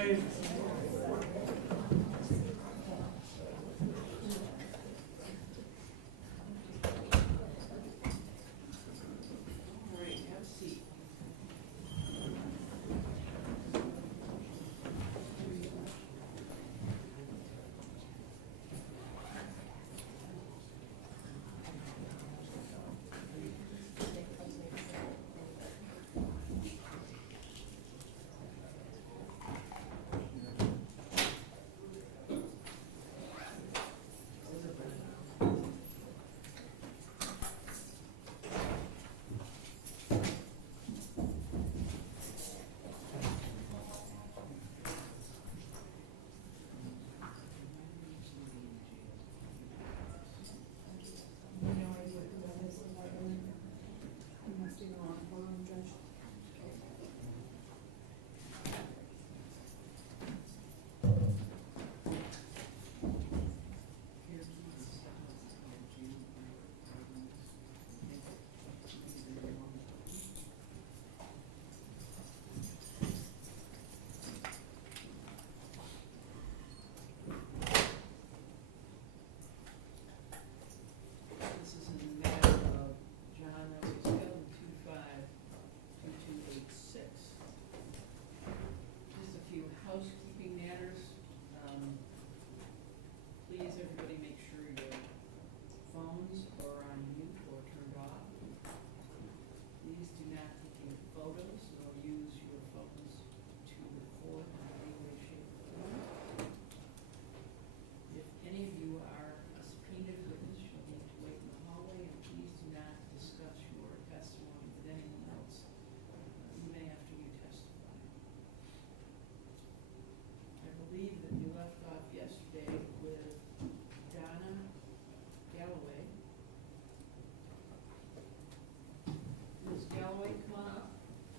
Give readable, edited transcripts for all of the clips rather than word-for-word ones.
please. All right, have a seat. This is in the matter of John Skelton, 252286. Just a few housekeeping matters. Please, everybody, make sure your phones are on mute or turned off. Please do not take any photos or use your phones to record in any way, shape, or form. If any of you are a subpoenaed witness, you'll need to wait in the hallway, and please do not discuss your testimony with anyone else, even after you testify. I believe that we left off yesterday with Donna Galloway. Ms. Galloway, come on up,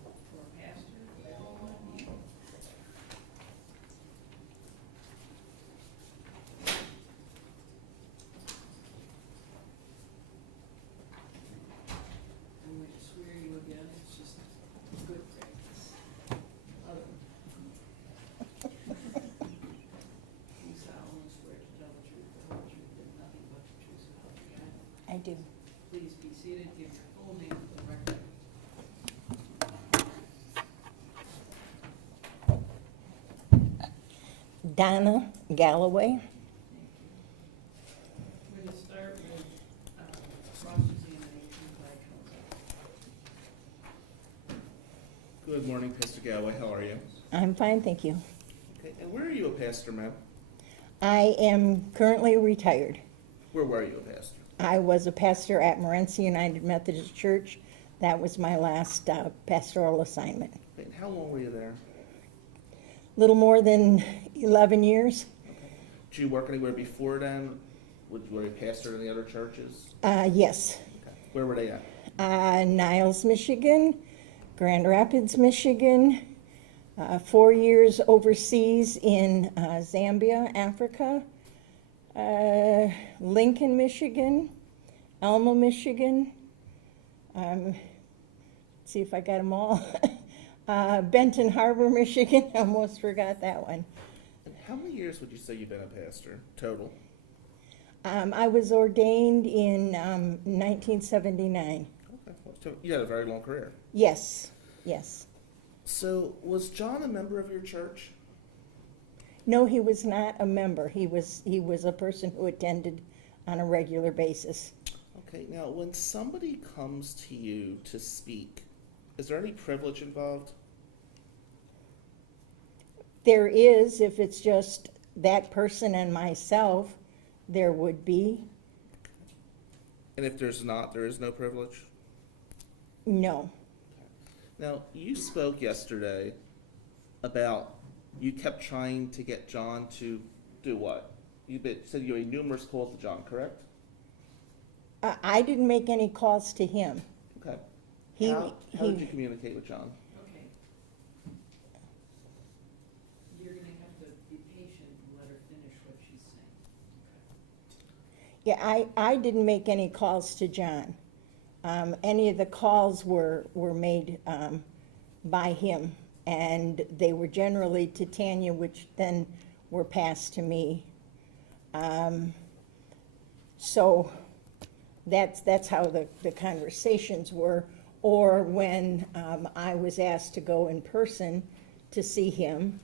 or Pastor, whatever you want to be. I'm going to swear you again, it's just good practice. Other. You solemnly swear to tell the truth, the whole truth, and nothing but the truth, so help you God. I do. Please be seated, give your full name for the record. Donna Galloway. Thank you. We're going to start with cross-examination by counsel. Good morning, Pastor Galloway. How are you? I'm fine, thank you. Okay, and where are you a pastor, ma'am? I am currently retired. Where were you a pastor? I was a pastor at Morenci United Methodist Church. That was my last pastoral assignment. Okay, and how long were you there? Little more than 11 years. Did you work anywhere before then? Were you a pastor in the other churches? Yes. Okay. Where were they at? Niles, Michigan, Grand Rapids, Michigan, 4 years overseas in Zambia, Africa, Lincoln, Michigan, Elma, Michigan. Let's see if I got them all. Benton Harbor, Michigan. Almost forgot that one. And how many years would you say you've been a pastor total? I was ordained in 1979. Okay. So you had a very long career. Yes, yes. So was John a member of your church? No, he was not a member. He was a person who attended on a regular basis. Okay, now when somebody comes to you to speak, is there any privilege involved? There is, if it's just that person and myself, there would be. And if there's not, there is no privilege? No. Now, you spoke yesterday about you kept trying to get John to do what? Said you made numerous calls to John, correct? I didn't make any calls to him. Okay. He- How did he- you communicate with John? Okay. You're gonna have to be patient and let her finish what she's saying. Yeah, I didn't make any calls to John. Any of the calls were made by him and they were generally to Tanya, which then were passed to me. So that's how the conversations were. Or when I was asked to go in person to see him,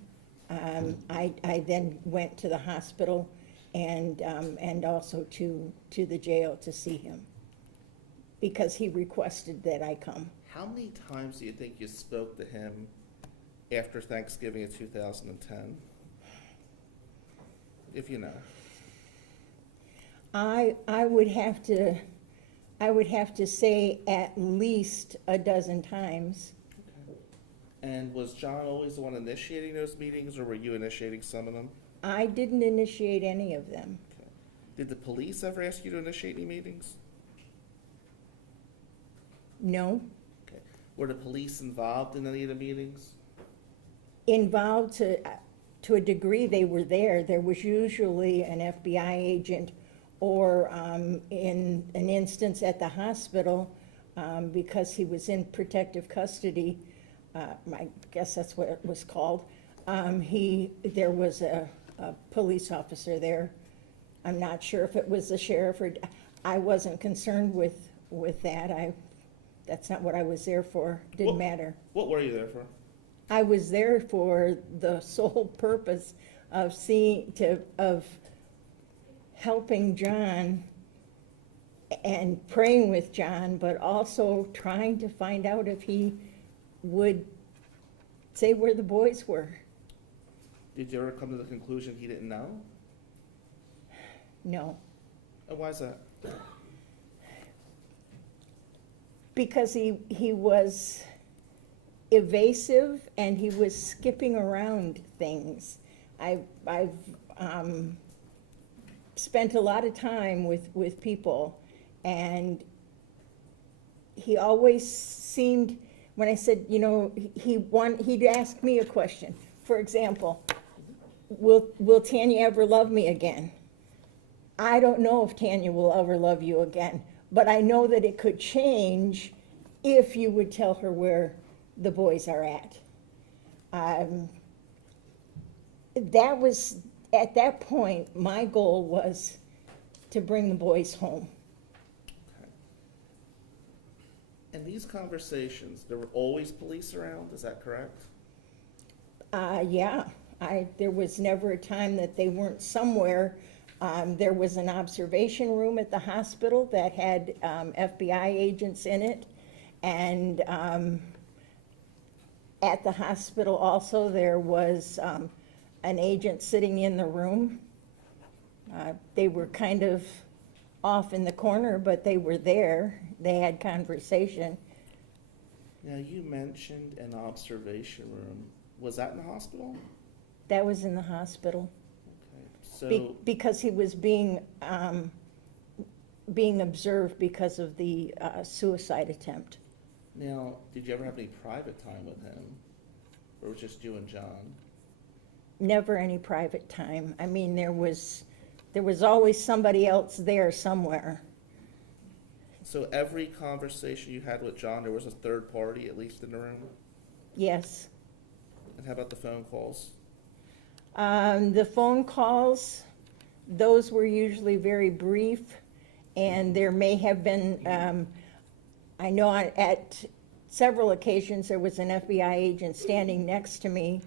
I then went to the hospital and also to the jail to see him, because he requested that I come. How many times do you think you spoke to him after Thanksgiving of 2010? If you know. I would have to say at least a dozen times. And was John always the one initiating those meetings, or were you initiating some of them? I didn't initiate any of them. Okay. Did the police ever ask you to initiate any meetings? No. Okay. Were the police involved in any of the meetings? Involved to a degree. They were there. There was usually an FBI agent, or in an instance at the hospital, because he was in protective custody, I guess that's what it was called, there was a police officer there. I'm not sure if it was the sheriff, or I wasn't concerned with that. That's not what I was there for. Didn't matter. What were you there for? I was there for the sole purpose of helping John and praying with John, but also trying to find out if he would say where the boys were. Did you ever come to the conclusion he didn't know? No, And why is that? because he was evasive and he was skipping around things. I've spent a lot of time with people, and he always seemed, when I said, he'd ask me a question. For example, will Tanya ever love me again? I don't know if Tanya will ever love you again, but I know that it could change if you would tell her where the boys are at. That was, at that point, my goal was to bring the boys home. Okay. In these conversations, there were always police around, is that correct? Yeah, there was never a time that they weren't somewhere. There was an observation room at the hospital that had FBI agents in it, and at the hospital also there was an agent sitting in the room. They were kind of off in the corner, but they were there. They had conversation. Now, you mentioned an observation room. Was that in the hospital? That was in the hospital. Okay. So, Because he was being observed because of the suicide attempt. now, did you ever have any private time with him? Or was it just you and John? Never any private time. I mean, there was always somebody else there somewhere. So every conversation you had with John, there was a third party at least in the room? Yes. And how about the phone calls? The phone calls, those were usually very brief, and there may have been, I know at several occasions there was an FBI agent standing next to me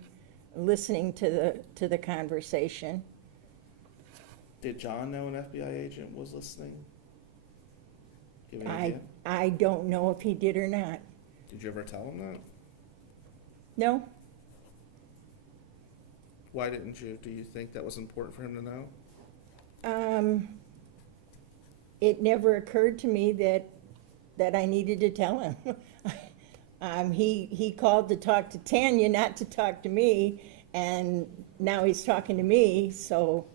listening to the conversation. Did John know an FBI agent was listening? Do you have any idea? I don't know if he did or not. Did you ever tell him that? No? Why didn't you? Do you think that was important for him to know? It never occurred to me that I needed to tell him. He called to talk to Tanya, not to talk to me, and now he's talking to me, so.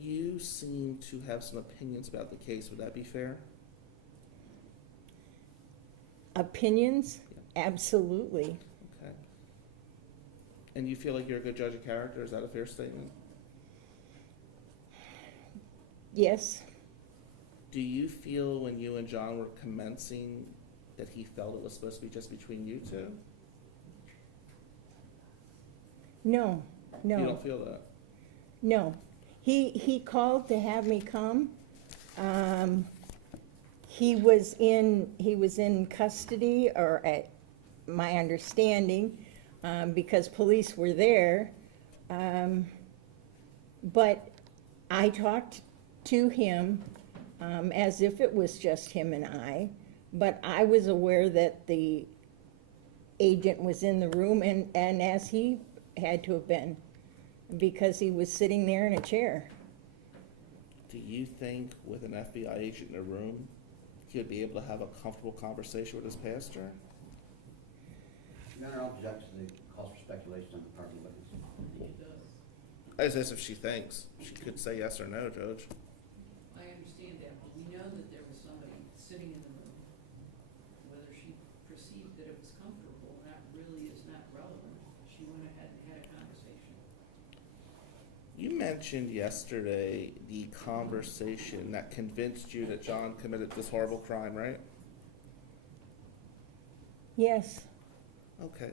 You seem to have some opinions about the case. Would that be fair? Opinions? Absolutely. Okay. And you feel like you're a good judge of character? Is that a fair statement? Yes. Do you feel when you and John were commencing that he felt it was supposed to be just between you two? No, You no, don't feel that? no. He called to have me come. He was in custody, or at my understanding, because police were there. But I talked to him as if it was just him and I, but I was aware that the agent was in the room, and as he had to have been, because he was sitting there in a chair. Do you think with an FBI agent in a room, he would be able to have a comfortable conversation with his pastor? Your Honor, I'll object to the cause for speculation on the part of the witness. I think it does. As if she thinks. She could say yes or no, Judge. I understand that, but we know that there was somebody sitting in the room. Whether she perceived that it was comfortable, that really is not relevant. She went ahead and had a conversation. You mentioned yesterday the conversation that convinced you that John committed this horrible crime, right? Yes, Okay.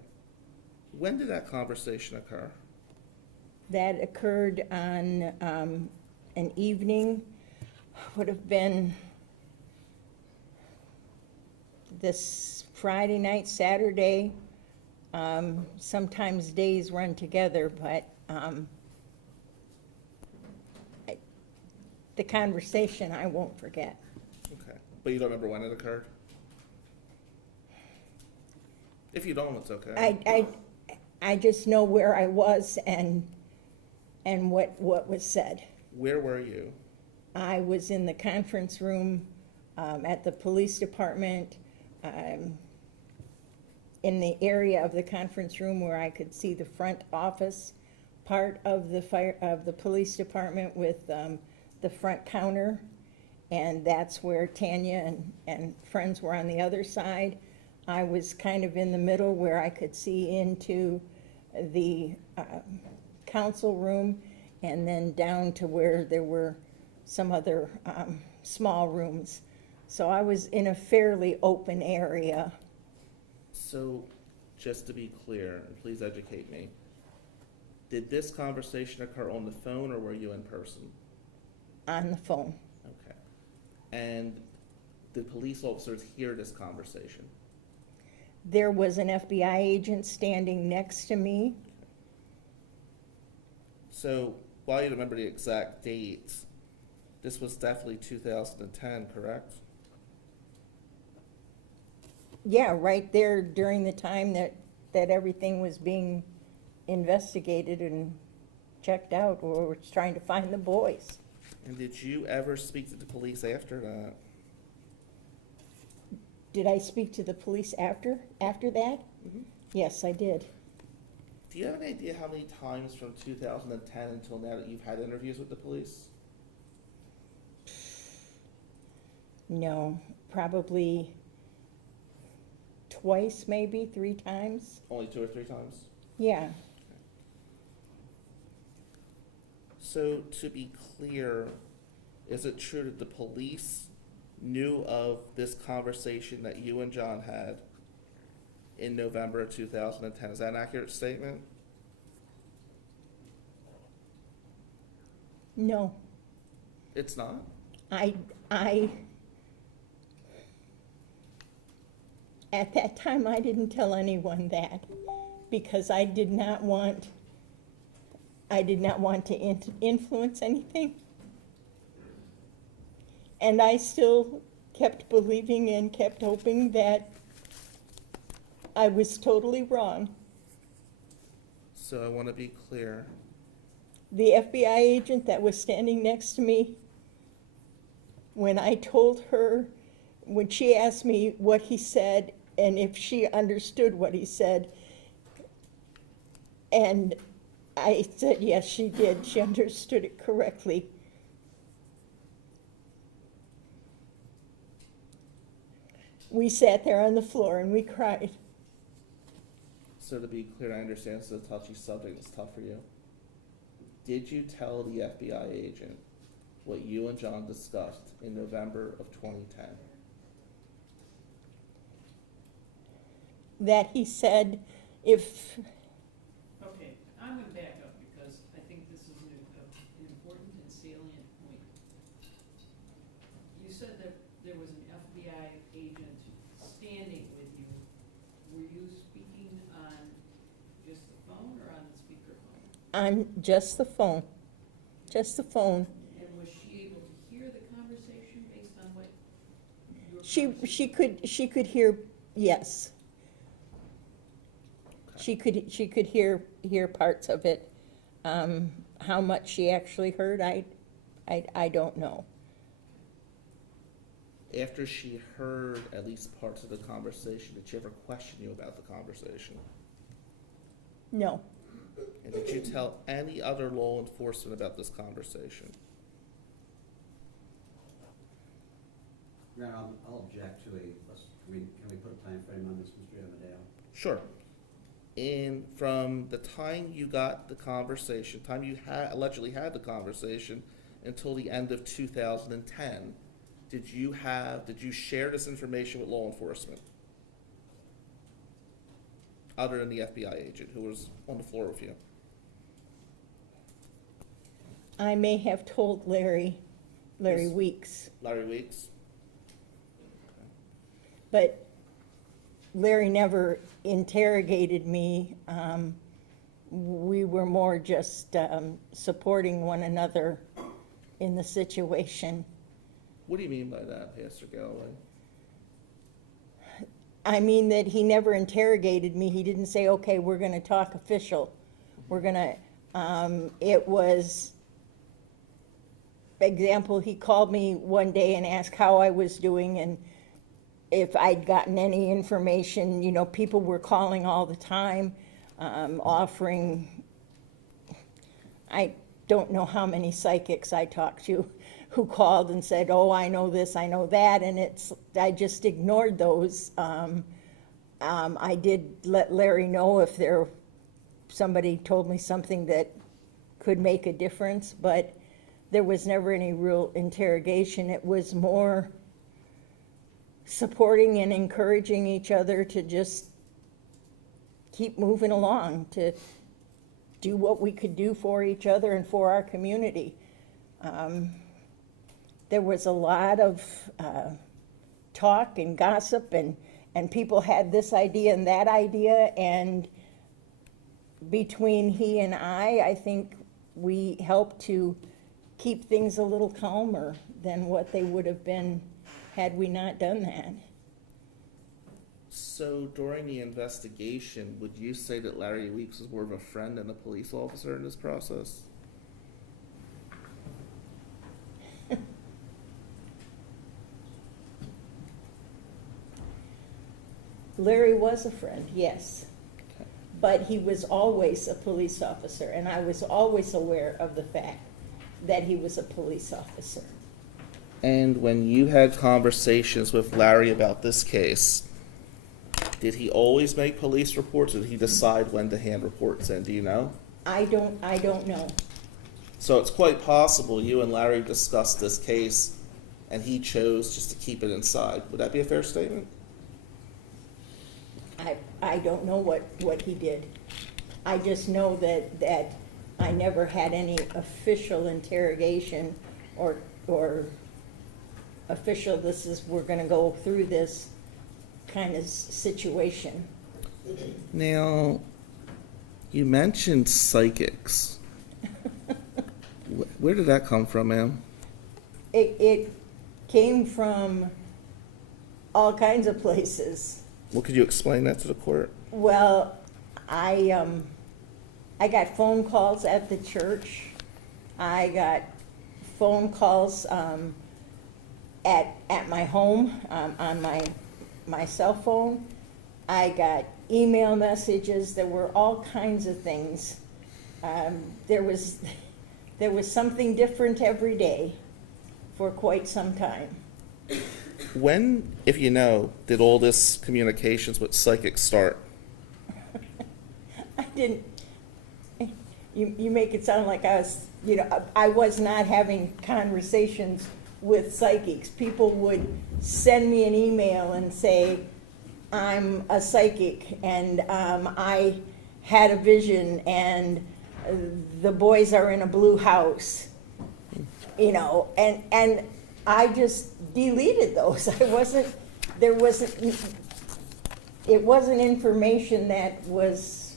When did that conversation occur? that occurred on an evening, would have been this Friday night, Saturday. Sometimes days run together, but the conversation I won't forget. Okay. But you don't remember when it occurred? If you don't, it's okay. I just know where I was and what was said. Where were you? I was in the conference room at the police department, in the area of the conference room where I could see the front office part of the police department with the front counter, and that's where Tanya and friends were on the other side. I was kind of in the middle where I could see into the council room, and then down to where there were some other small rooms. So I was in a fairly open area. So, just to be clear, and please educate me, did this conversation occur on the phone or were you in person? On the phone. Okay. And did police officers hear this conversation? There was an FBI agent standing next to me. So, while you remember the exact dates, this was definitely 2010, correct? Yeah, right there during the time that everything was being investigated and checked out, or was trying to find the boys. And did you ever speak to the police after that? Did I speak to the police after that? Mm-hmm. Yes, I did. Do you have any idea how many times from 2010 until now that you've had interviews with the police? No, probably twice, maybe 3 times. Only 2 or 3 times? Yeah. So, to be clear, is it true that the police knew of this conversation that you and John had in November of 2010? Is that an accurate statement? No, It's not? I at that time, I didn't tell anyone that, because I did not want to influence anything. And I still kept believing and kept hoping that I was totally wrong. So I want to be clear. The FBI agent that was standing next to me, when I told her, when she asked me what he said and if she understood what he said, and I said yes, she did. She understood it correctly. We sat there on the floor and we cried. So to be clear, I understand this is a touchy subject, it's tough for you. Did you tell the FBI agent what you and John discussed in November of 2010? that he said if, Okay, I'm gonna back up because I think this is an important and salient point. You said that there was an FBI agent standing with you. Were you speaking on just the phone or on the speakerphone? on just the phone, just the phone. And was she able to hear the conversation based on what your She could hear, yes. She could hear parts of it. How much she actually heard, I don't know. After she heard at least parts of the conversation, did she ever question you about the conversation? No, And did you tell any other law enforcement about this conversation? Your Honor, I'll object to can we put a time frame on this, Mr. Amadeo? Sure. And from the time you got the conversation, time you allegedly had the conversation, until the end of 2010, did you share this information with law enforcement? Other than the FBI agent who was on the floor with you? I may have told Larry Yes. Weeks, Larry Weeks? but Larry never interrogated me. We were more just supporting one another in the situation. What do you mean by that, Pastor Galloway? I mean that he never interrogated me. He didn't say, okay, we're gonna talk official. We're gonna, it was, example, he called me one day and asked how I was doing and if I'd gotten any information. You know, people were calling all the time, offering, I don't know how many psychics I talked to who called and said, oh, I know this, I know that, and I just ignored those. I did let Larry know if somebody told me something that could make a difference, but there was never any real interrogation. It was more supporting and encouraging each other to just keep moving along, to do what we could do for each other and for our community. There was a lot of talk and gossip, and people had this idea and that idea, and between he and I think we helped to keep things a little calmer than what they would have been had we not done that. So during the investigation, would you say that Larry Weeks was more of a friend than a police officer in this process? Larry was a friend, yes, Okay. but he was always a police officer, and I was always aware of the fact that he was a police officer. And when you had conversations with Larry about this case, did he always make police reports, or did he decide when to hand reports in? Do you know? I don't know. So it's quite possible you and Larry discussed this case, and he chose just to keep it inside. Would that be a fair statement? I don't know what he did. I just know that I never had any official interrogation or official, we're gonna go through this kind of situation. Now, you mentioned psychics. Where did that come from, ma'am? It came from all kinds of places. Well, could you explain that to the court? Well, I got phone calls at the church. I got phone calls at my home on my cell phone. I got email messages. There were all kinds of things. There was something different every day for quite some time. When, if you know, did all this communications with psychics start? I didn't, you make it sound like I was not having conversations with psychics. People would send me an email and say, I'm a psychic, and I had a vision, and the boys are in a blue house, you know, and I just deleted those. It wasn't information that was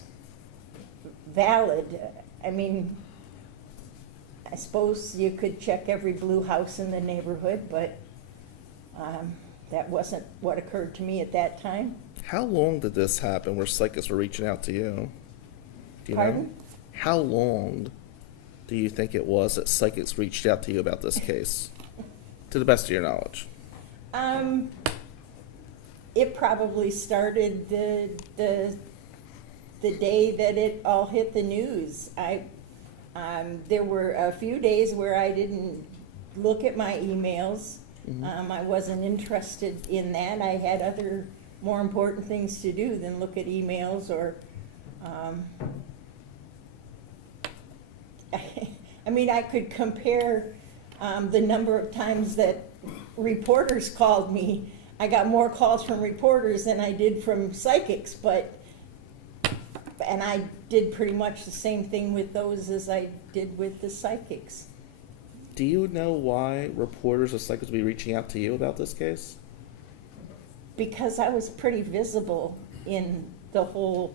valid. I mean, I suppose you could check every blue house in the neighborhood, but that wasn't what occurred to me at that time. How long did this happen where psychics were reaching out to you? Do you know? Pardon? How long do you think it was that psychics reached out to you about this case? To the best of your knowledge. It probably started the day that it all hit the news. There were a few days where I didn't look at my emails. I wasn't interested in that. I had other more important things to do than look at emails or, I mean, I could compare the number of times that reporters called me. I got more calls from reporters than I did from psychics, and I did pretty much the same thing with those as I did with the psychics. Do you know why reporters or psychics would be reaching out to you about this case? Because I was pretty visible in the whole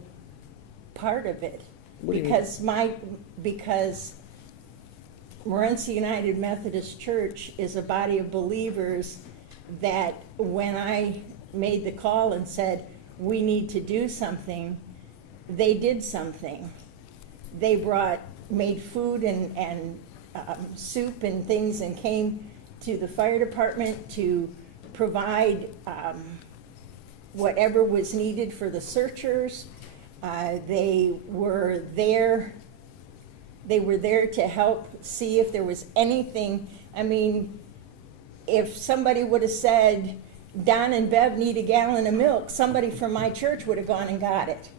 part of it. What do you mean? Because Morenci United Methodist Church is a body of believers that when I made the call and said, we need to do something, they did something. They made food and soup and things and came to the fire department to provide whatever was needed for the searchers. They were there to help see if there was anything. I mean, if somebody would have said, Don and Bev need a gallon of milk, somebody from my church would have gone and got it.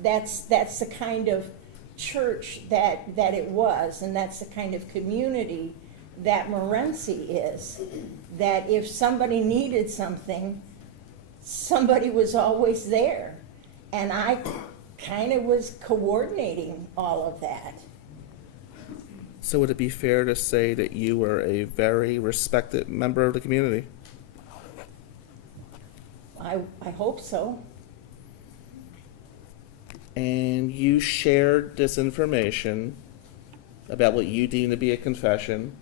That's the kind of church that it was, and that's the kind of community that Morenci is. That if somebody needed something, somebody was always there. And I kind of was coordinating all of that. So would it be fair to say that you were a very respected member of the community? I hope so. And you shared this information about what you deem to be a confession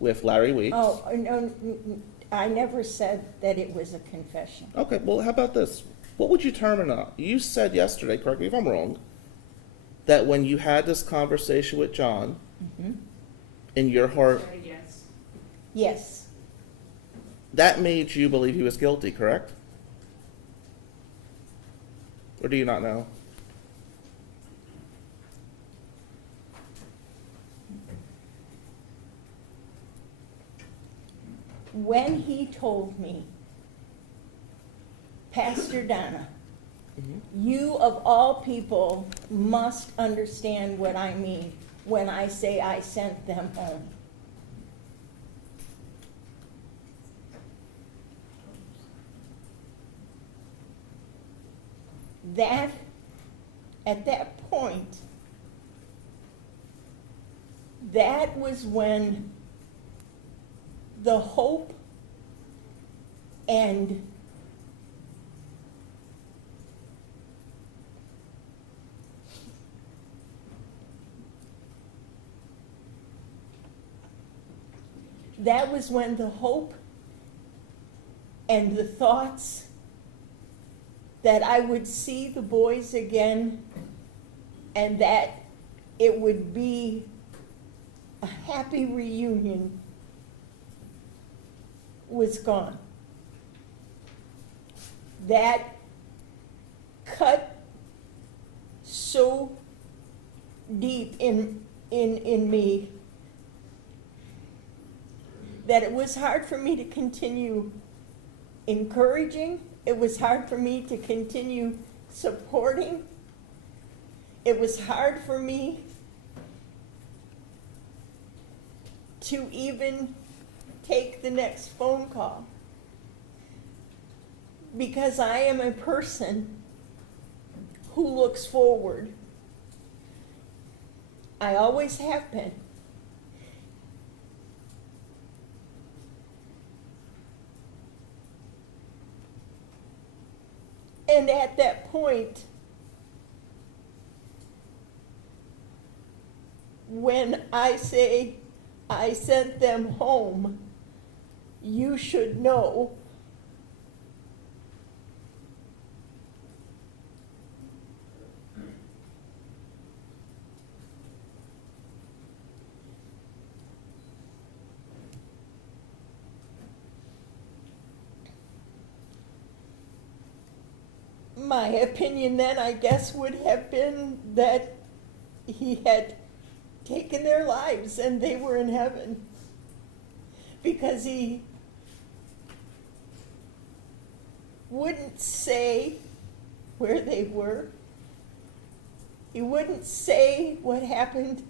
with Larry Weeks? Oh, no, I never said that it was a confession. Okay, well, how about this? What would you term it up? You said yesterday, correct me if I'm wrong, that when you had this conversation with John, in your heart, Yes. Yes, that made you believe he was guilty, correct? Or do you not know? when he told me, Pastor Donna, you of all people must understand what I mean when I say I sent them home. That, at that point, that was when the hope and that was when the hope and the thoughts that I would see the boys again and that it would be a happy reunion was gone. That cut so deep in me that it was hard for me to continue encouraging. It was hard for me to continue supporting. It was hard for me to even take the next phone call. because I am a person who looks forward. I always have been. And at that point, when I say I sent them home, you should know my opinion then, I guess, would have been that he had taken their lives and they were in heaven. Because he wouldn't say where they were. He wouldn't say what happened.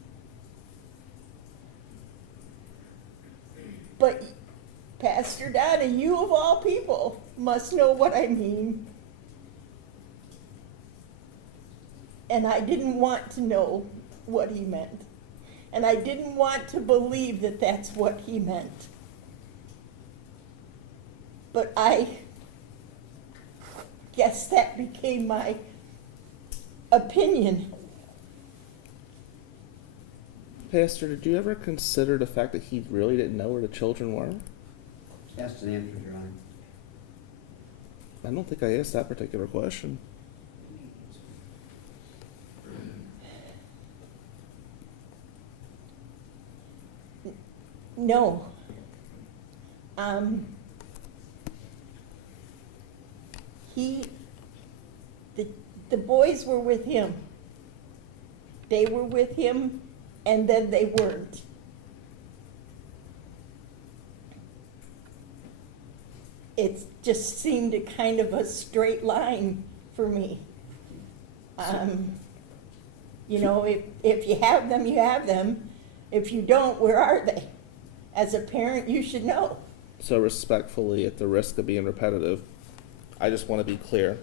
But Pastor Donna, you of all people must know what I mean. And I didn't want to know what he meant. And I didn't want to believe that that's what he meant. But I guess that became my opinion. Pastor, did you ever consider the fact that he really didn't know where the children were? Asked and answered, Your Honor. I don't think I asked that particular question. No. The boys were with him. They were with him, and then they weren't. It just seemed a kind of a straight line for me. You know, if you have them, you have them. If you don't, where are they? As a parent, you should know. So respectfully, at the risk of being repetitive, I just want to be clear.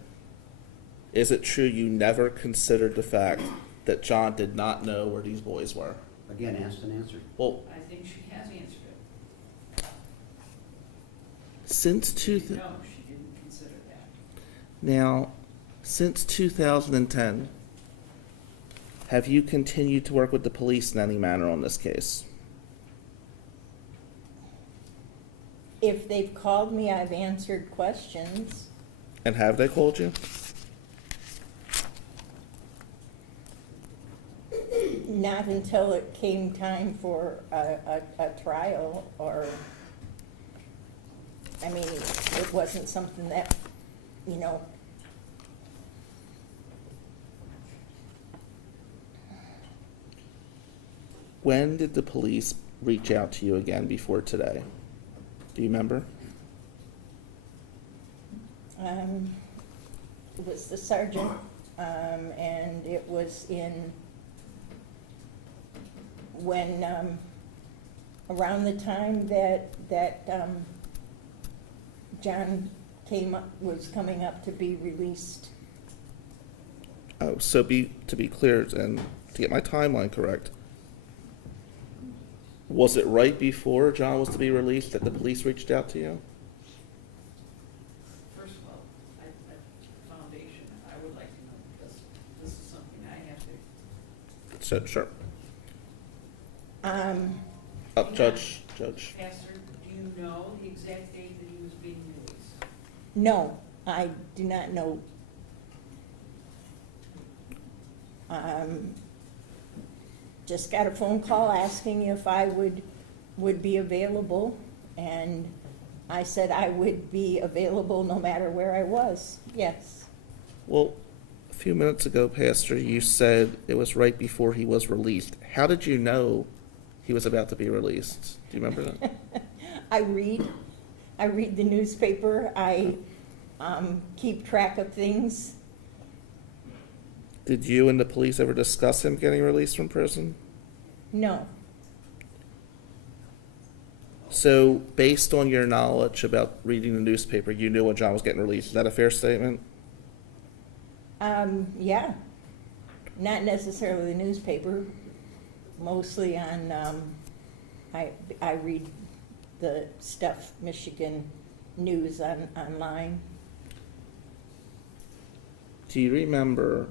Is it true you never considered the fact that John did not know where these boys were? Again, asked and answered. Well, I think she has answered it. since No, she didn't consider that. now, since 2010, have you continued to work with the police in any manner on this case? If they've called me, I've answered questions. And have they called you? Not until it came time for a trial, or, I mean, it wasn't something that, you know. When did the police reach out to you again before today? Do you remember? It was the sergeant, and it was when, around the time that John was coming up to be released. Oh, so to be clear and to get my timeline correct, was it right before John was to be released that the police reached out to you? First of all, foundation, I would like to know, because this is something I have to. So, sure. Judge. Pastor, do you know the exact date that he was being released? No, I do not know. Just got a phone call asking if I would be available, and I said I would be available no matter where I was, yes. Well, a few minutes ago, Pastor, you said it was right before he was released. How did you know he was about to be released? Do you remember that? I read the newspaper, I keep track of things. Did you and the police ever discuss him getting released from prison? No. So, based on your knowledge about reading the newspaper, you knew when John was getting released. Is that a fair statement? Yeah, not necessarily the newspaper, mostly on, I read the stuff, Michigan news online. Do you remember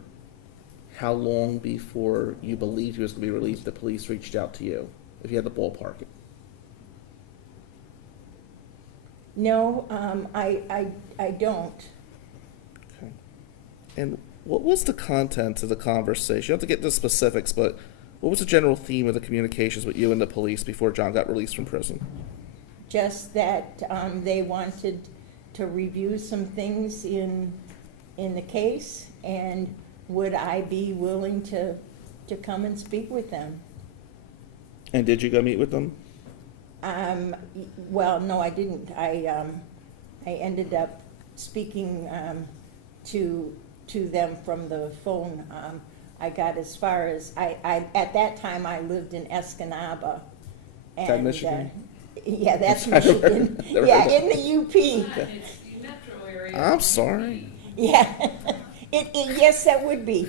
how long before you believed he was going to be released the police reached out to you, if you had to ballpark it? No, I don't. Okay. And what was the content of the conversation? You don't have to get into specifics, but what was the general theme of the communications with you and the police before John got released from prison? Just that, they wanted to review some things in the case, and would I be willing to come and speak with them? And did you go meet with them? Well, no, I didn't. I ended up speaking, to them from the phone. I got as far as, at that time, I lived in Escanaba. Is that Michigan? Yeah, that's I never- Michigan. never Yeah, heard of in the UP. It's the metro area. I'm sorry. Yeah, yes, that would be.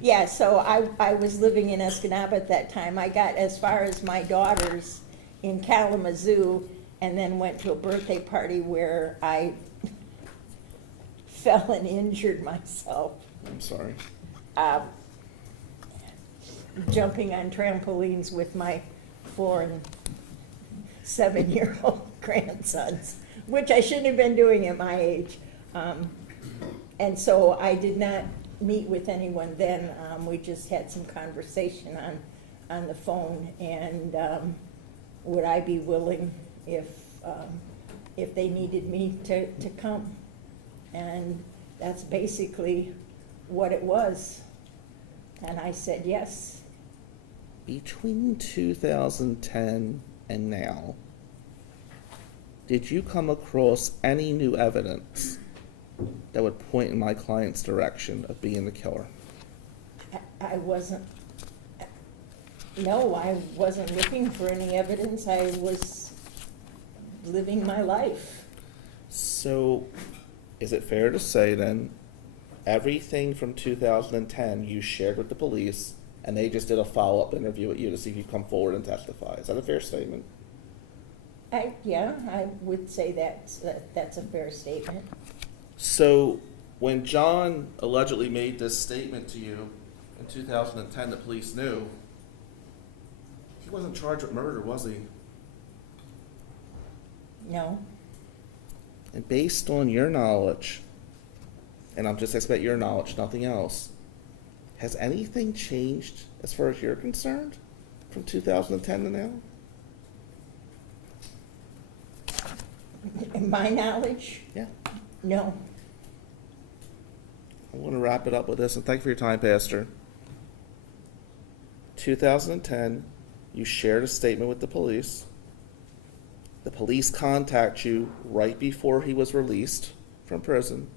Yeah, so I was living in Escanaba at that time. I got as far as my daughter's in Kalamazoo, and then went to a birthday party where I fell and injured myself, I'm sorry. jumping on trampolines with my 4 and 7-year-old grandsons, which I shouldn't have been doing at my age. And so I did not meet with anyone then. We just had some conversation on the phone, and would I be willing if they needed me to come? And that's basically what it was. And I said yes. Between 2010 and now, did you come across any new evidence that would point in my client's direction of being the killer? I wasn't, no, I wasn't looking for any evidence. I was living my life. So, is it fair to say then, everything from 2010 you shared with the police, and they just did a follow-up interview with you to see if you come forward and testify? Is that a fair statement? Yeah, I would say that's a fair statement. So, when John allegedly made this statement to you in 2010, the police knew, he wasn't charged with murder, was he? No, And based on your knowledge, and I'm just expecting your knowledge, nothing else, has anything changed as far as you're concerned from 2010 to now? in my knowledge, Yeah. no. I want to wrap it up with this, and thank you for your time, Pastor. 2010, you shared a statement with the police. The police contact you right before he was released from prison,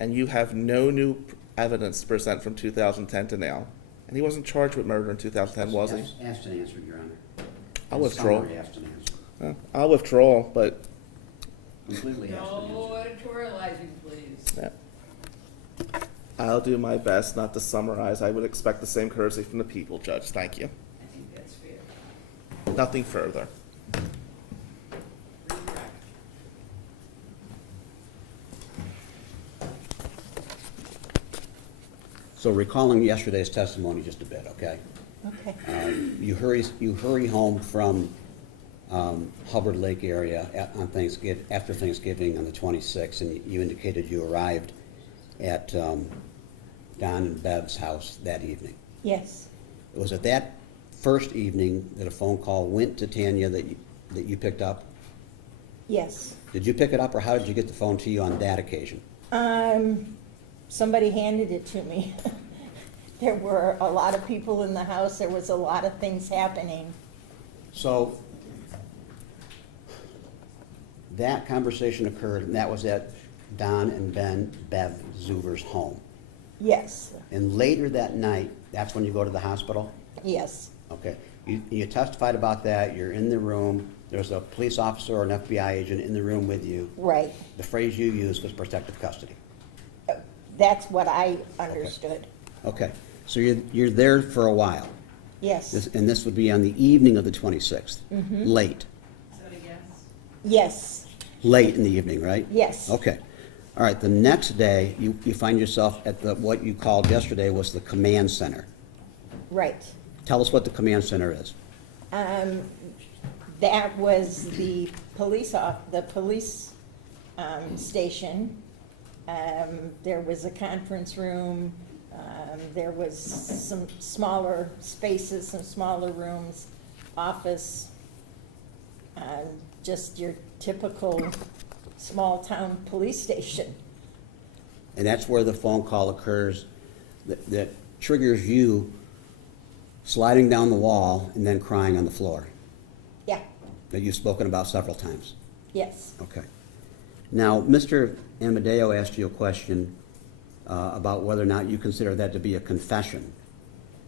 and you have no new evidence to present from 2010 to now. And he wasn't charged with murder in 2010, was he? Asked and answered, Your Honor. I'll withdraw. Summary asked and answered. I'll withdraw, but Completely asked and No answered. editorializing, please. I'll do my best not to summarize. I would expect the same courtesy from the people, Judge. Thank you. I think that's fair. Nothing further. So recalling yesterday's testimony just a bit, okay? Okay. You hurry home from Hubbard Lake area on Thanksgiving, after Thanksgiving on the 26th, and you indicated you arrived at Don and Bev's house that evening. Yes, It was at that first evening that a phone call went to Tanya that you picked up? yes. Did you pick it up, or how did you get the phone to you on that occasion? Somebody handed it to me. There were a lot of people in the house. There was a lot of things happening. So that conversation occurred, and that was at Don and Bev Zuver's home. Yes, And later that night, that's when you go to the hospital? yes. Okay. You testified about that, you're in the room, there's a police officer or an FBI agent in the room with you. Right. The phrase you used was protective custody. That's what I understood. Okay, so you're there for a while, Yes. and this would be on the evening of the 26th? Late, Is that a yes? Yes. late in the evening, right? Yes. Okay. All right, the next day, you find yourself at what you called yesterday was the command center. Right. Tell us what the command center is. That was the police station. There was a conference room. There was some smaller spaces, some smaller rooms, office. Just your typical small-town police station. And that's where the phone call occurs that triggers you sliding down the wall and then crying on the floor, Yeah. that you've spoken about several times. Yes. Okay. Now, Mr. Amadeo asked you a question about whether or not you consider that to be a confession.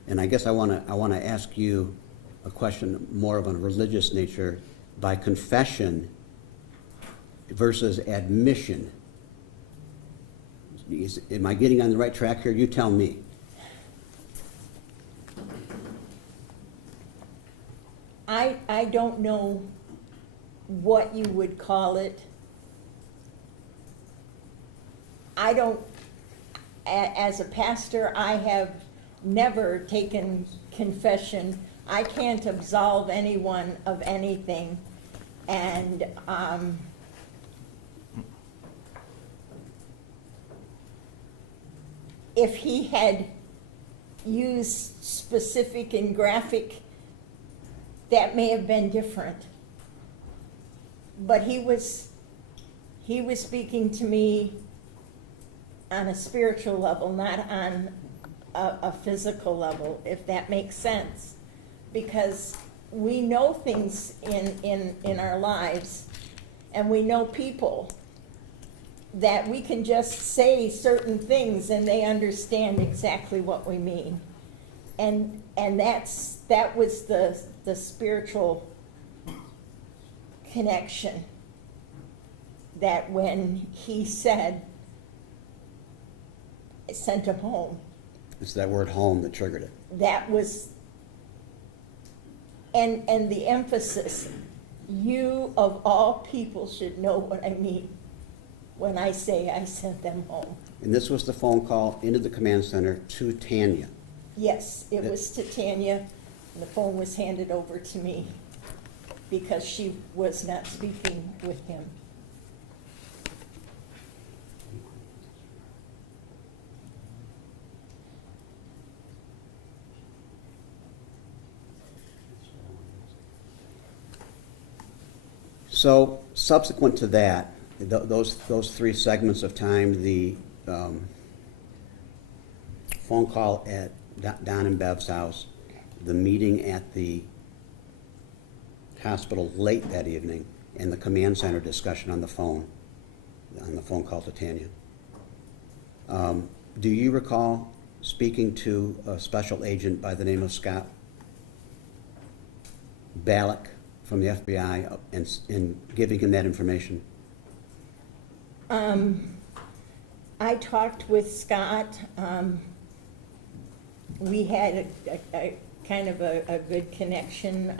And I guess I want to ask you a question more of a religious nature. By confession versus admission, am I getting on the right track here? You tell me. I don't know what you would call it. I don't, as a pastor, I have never taken confession. I can't absolve anyone of anything. And if he had used specific and graphic, that may have been different. But he was speaking to me on a spiritual level, not on a physical level, if that makes sense. Because we know things in our lives, and we know people that we can just say certain things and they understand exactly what we mean. And that was the spiritual connection, that when he said, I sent him home, It's that word home that triggered it. that was, and the emphasis, you of all people should know what I mean when I say I sent them home. And this was the phone call into the command center to Tanya. Yes, it was to Tanya, and the phone was handed over to me because she was not speaking with him. So subsequent to that, those three segments of time, the phone call at Don and Bev's house, the meeting at the hospital late that evening, and the command center discussion on the phone call to Tanya. Do you recall speaking to a special agent by the name of Scott Ballack from the FBI and giving him that information? I talked with Scott. We had a kind of a good connection.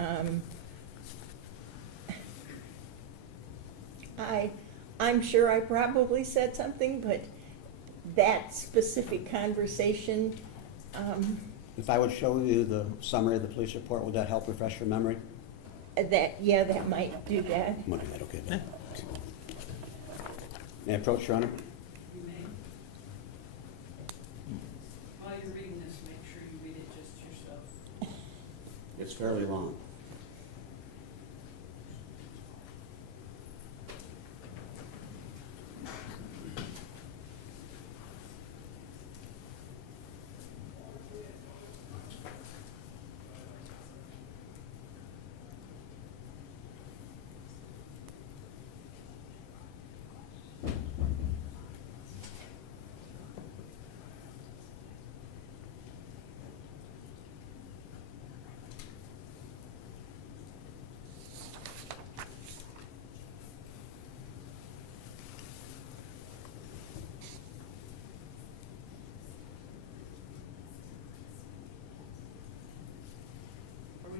I'm sure I probably said something, but that specific conversation, If I would show you the summary of the police report, would that help refresh your memory? that might do that. Money, that okay? May I approach, Your Honor? You may. While you're reading this, make sure you read it just yourself. It's fairly long.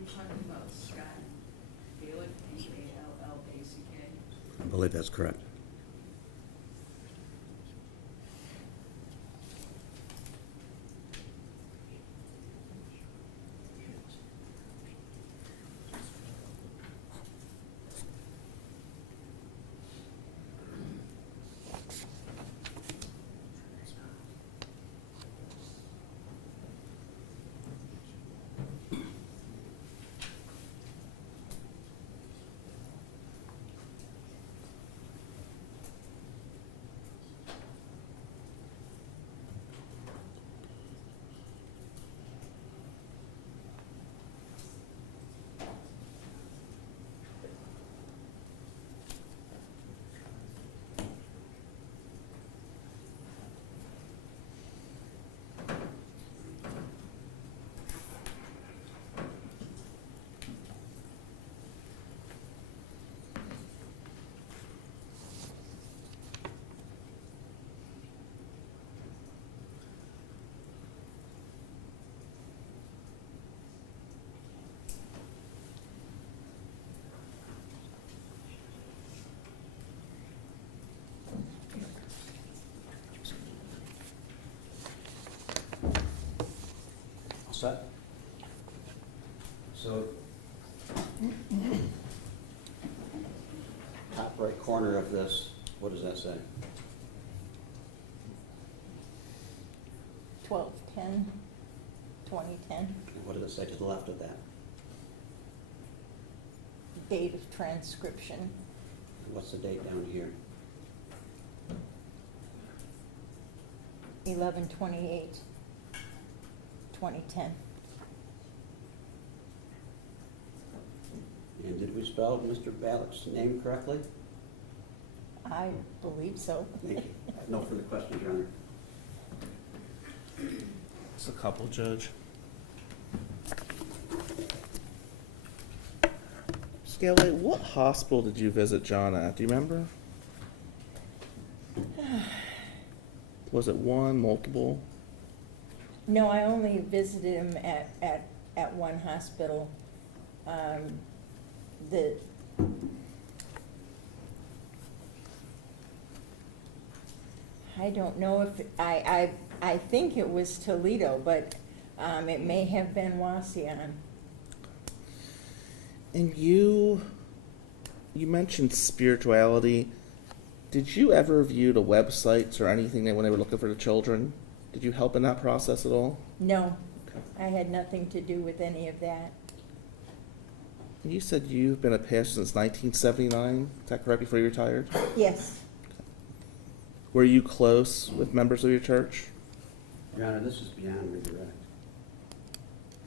talking about Scott Ballack, Ballack? I believe that's correct. All set? So, top right corner of this, what does that say? 12/10/2010, And what does it say to the left of that? date of transcription. And what's the date down here? 11/28/2010. And did we spell Mr. Ballack's name correctly? I believe so. Thank you. I have no further questions, Your Honor. Just a couple, Judge. Galloway, what hospital did you visit John at? Do you remember? Was it one, multiple? No, I only visited him at one hospital. The, I don't know if, I think it was Toledo, but it may have been Wasion. And you mentioned spirituality. Did you ever view the websites or anything that when they were looking for the children? Did you help in that process at all? No, Okay. I had nothing to do with any of that. And you said you've been a pastor since 1979. Is that correct, before you retired? Yes, Were you close with members of your church? Your Honor, this is beyond redirect.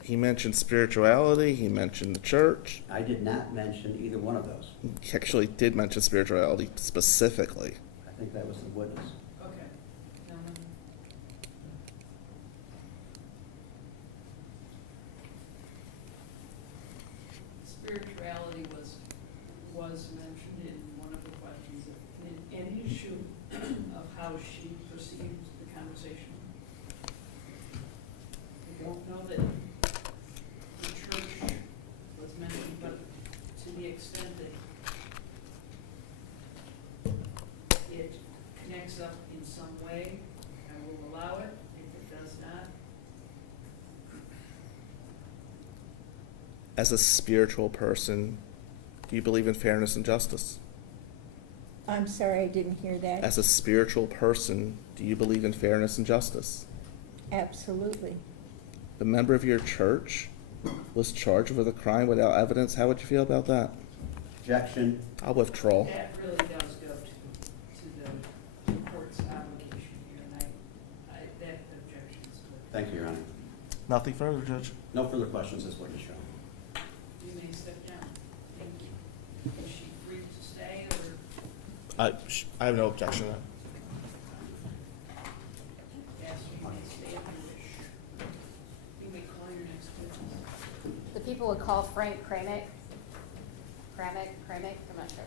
He mentioned spirituality. He mentioned the church. I did not mention either one of those. He actually did mention spirituality specifically. I think that was the witness. Okay. Spirituality was mentioned in one of the questions, an issue of how she perceived the conversation. I don't know that the church was mentioned, but to the extent that it connects up in some way, I will allow it. If it does not, As a spiritual person, do you believe in fairness and justice? I'm sorry, I didn't hear that. As a spiritual person, do you believe in fairness and justice? Absolutely. The member of your church was charged with a crime without evidence. How would you feel about that? Objection. I'll withdraw. that really does go to the court's obligation here, and that objection is good. Thank you, Your Honor. Nothing further, Judge. No further questions, is what you show. You may step down. Thank you. Is she free to stay, or? I have no objection to that. Yes, you may stay if you wish. You may call your next witness. The people would call Frank Kramick, I'm not sure.